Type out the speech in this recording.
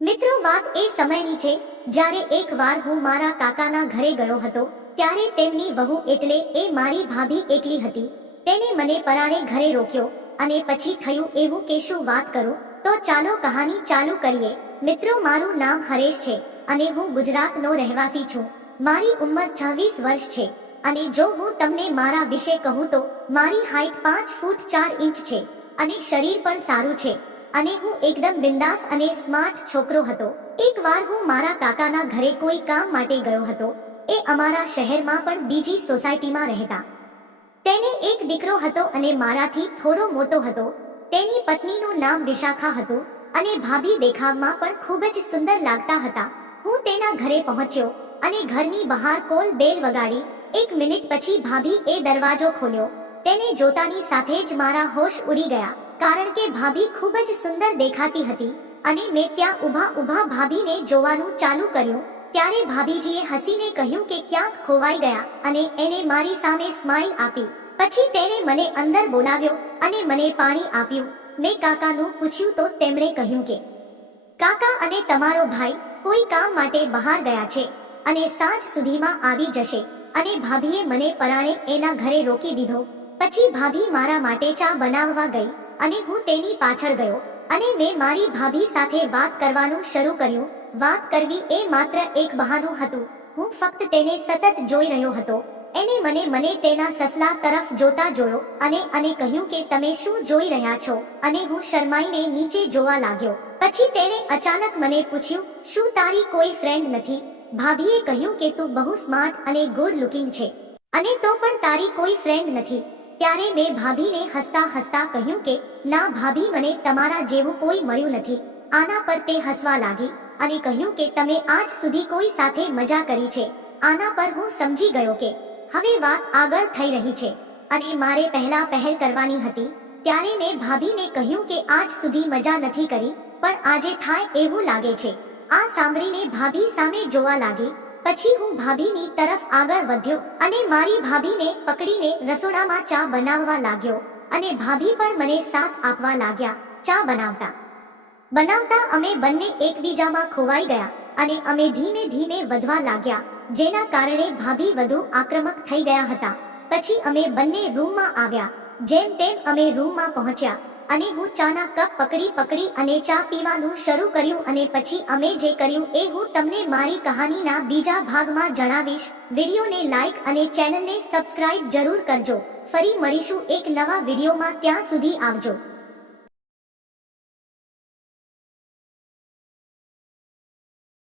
મિત્રો, વાત એ સમયની છે જ્યારે એકવાર હું મારા કાકાના ઘરે ગયો હતો. ત્યારે તેમની વહુ એટલે એ મારી ભાભી એકલી હતી. તેને મને પરાણે ઘરે રોક્યો અને પછી થયું એવું કે શું વાત કરું. તો ચાલો કહાની ચાલુ કરીએ. મિત્રો, મારું નામ હરેશ છે અને હું ગુજરાતનો રહેવાસી છું. મારી ઉંમર 26 વર્ષ છે અને જો હું તમને મારા વિશે કહું તો મારી હાઈટ 5 ફૂટ 4 ઇંચ છે અને શરીર પણ સારું છે અને હું એકદમ બિંદાસ અને સ્માર્ટ છોકરો હતો. એકવાર હું મારા કાકાના ઘરે કોઈ કામ માટે ગયો હતો. એ અમારા શહેરમાં પણ બીજી સોસાયટીમાં રહેતા. તેને એક દીકરો હતો અને મારાથી થોડો મોટો હતો. તેની પત્નીનું નામ વિશાખા હતું અને ભાભી દેખાવમાં પણ ખૂબ જ સુંદર લાગતા હતા. હું તેના ઘરે પહોંચ્યો અને ઘરની બહાર કોલ બેલ વગાડી. 1 મિનિટ પછી ભાભી એ દરવાજો ખોલ્યો. તેને જોતાની સાથે જ મારા હોશ ઉડી ગયા, કારણ કે ભાભી ખૂબ જ સુંદર દેખાતી હતી અને મેં ત્યાં ઊભા ભાભીને જોવાનું ચાલુ કર્યું. ત્યારે ભાભીજીએ હસીને કહ્યું કે ક્યાંક ખોવાઈ ગયા અને એને મારી સામે સ્માઈલ આપી. પછી તેણે મને અંદર બોલાવ્યો અને મને પાણી આપ્યું. મેં કાકાનું પૂછ્યું તો તેમણે કહ્યું કે કાકા અને તમારો ભાઈ કોઈ કામ માટે બહાર ગયા છે અને સાંજ સુધીમાં આવી જશે. અને ભાભીએ મને પરાણે એના ઘરે રોકી દીધો. પછી ભાભી મારા માટે ચા બનાવવા ગઈ અને હું તેની પાછળ ગયો અને મેં મારી ભાભી સાથે વાત કરવાનું શરૂ કર્યું. વાત કરવી એ માત્ર એક બહાનું હતું. હું ફક્ત તેને સતત જોઈ રહ્યો હતો. એને મને તેના સસલા તરફ જોતા જોયો અને કહ્યું કે તમે શું જોઈ રહ્યા છો, અને હું શરમાઈને નીચે જોવા લાગ્યો. પછી તેણે અચાનક મને પૂછ્યું, શું તારી કોઈ ફ્રેન્ડ નથી? ભાભીએ કહ્યું કે તું બહુ સ્માર્ટ અને ગુડ લુકિંગ છે અને તો પણ તારી કોઈ ફ્રેન્ડ નથી. ત્યારે મેં ભાભીને હસતા કહ્યું કે ના ભાભી, મને તમારા જેવું કોઈ મળ્યું નથી. આના પર તે હસવા લાગી અને કહ્યું કે તમે આજ સુધી કોઈ સાથે મજા કરી છે. આના પર હું સમજી ગયો કે હવે વાત આગળ થઈ રહી છે અને મારે પહેલ કરવાની હતી. ત્યારે મેં ભાભીને કહ્યું કે આજ સુધી મજા નથી કરી, પણ આજે થાય એવું લાગે છે. આ સાંભળીને ભાભી સામે જોવા લાગી. પછી હું ભાભીની તરફ આગળ વધ્યો અને મારી ભાભીને પકડીને રસોડામાં ચા બનાવવા લાગ્યો અને ભાભી પણ મને સાથ આપવા લાગ્યા. ચા બનાવતા અમે બંને એકબીજામાં ખોવાઈ ગયા અને અમે ધીમે વધવા લાગ્યા, જેના કારણે ભાભી વધુ આક્રમક થઈ ગયા હતા. પછી અમે બંને રૂમમાં આવ્યા. જેમ તેમ અમે રૂમમાં પહોંચ્યા અને હું ચાના કપ પકડી અને ચા પીવાનું શરૂ કર્યું. અને પછી અમે જે કર્યું એ હું તમને મારી કહાનીના બીજા ભાગમાં જણાવીશ. વિડીયોને લાઈક અને ચેનલને સબસ્ક્રાઇબ જરૂર કરજો. ફરી મળીશું એક નવા વિડીયોમાં. ત્યાં સુધી આવજો.